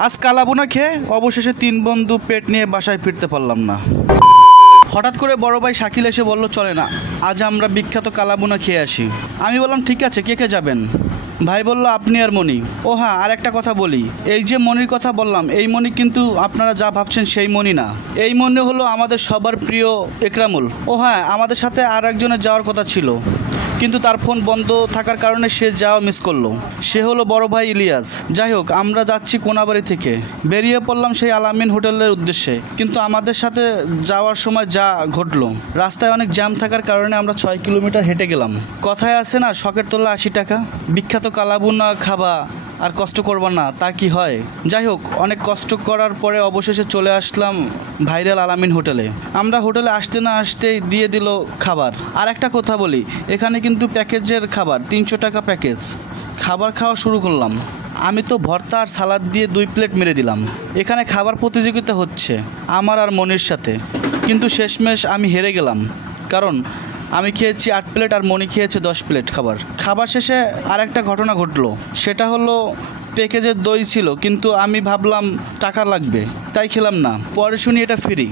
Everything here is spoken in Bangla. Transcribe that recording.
আজ কালাবোনা খেয়ে অবশেষে 3 বন্ধু পেট নিয়ে বাসায় ফিরতে পারলাম না। হঠাৎ করে বড় ভাই শাকিল এসে বলল, চলে না আজ আমরা বিখ্যাত কালাবোনা খেয়ে আসি। আমি বললাম ঠিক আছে, কে কে যাবেন? ভাই বলল, আপনি আর মনি। ও হ্যাঁ, আর একটা কথা বলি, এই যে মনির কথা বললাম, এই মনি কিন্তু আপনারা যা ভাবছেন সেই মনি না। এই মনি হলো আমাদের সবার প্রিয় একরামুল। ও হ্যাঁ, আমাদের সাথে আর একজনের যাওয়ার কথা ছিল, কিন্তু তার ফোন বন্ধ থাকার কারণে সে যাওয়া মিস করলো। সে হলো বড় ভাই ইলিয়াস। যাই হোক, আমরা যাচ্ছি কোনাবাড়ি থেকে, বেরিয়ে পড়লাম সেই আলামিন হোটেলের উদ্দেশ্যে। কিন্তু আমাদের সাথে যাওয়ার সময় যা ঘটলো, রাস্তায় অনেক জ্যাম থাকার কারণে আমরা 6 কিলোমিটার হেঁটে গেলাম। কথায় আছে না, শখের তোলা 80 টাকা। বিখ্যাত কালাবোনা খাবা আর কষ্ট করবা না, তা কি হয়? যাই হোক, অনেক কষ্ট করার পরে অবশেষে চলে আসলাম ভাইরাল আলামিন হোটেলে। আমরা হোটেলে আসতে না আসতেই দিয়ে দিল খাবার। আর একটা কথা বলি, এখানে কিন্তু প্যাকেজের খাবার 300 টাকা প্যাকেজ। খাবার খাওয়া শুরু করলাম। আমি তো ভর্তা আর সালাদ দিয়ে 2 প্লেট মেরে দিলাম। এখানে খাবার প্রতিযোগিতা হচ্ছে আমার আর মনির সাথে, কিন্তু শেষমেশ আমি হেরে গেলাম। কারণ আমি খেয়েছি 8 প্লেট আর মনি খেয়েছে 10 প্লেট খাবার। খাবার শেষে আর একটা ঘটনা ঘটলো, সেটা হলো প্যাকেজের দই ছিল, কিন্তু আমি ভাবলাম টাকা লাগবে, তাই খেলাম না। পরে শুনি এটা ফ্রি।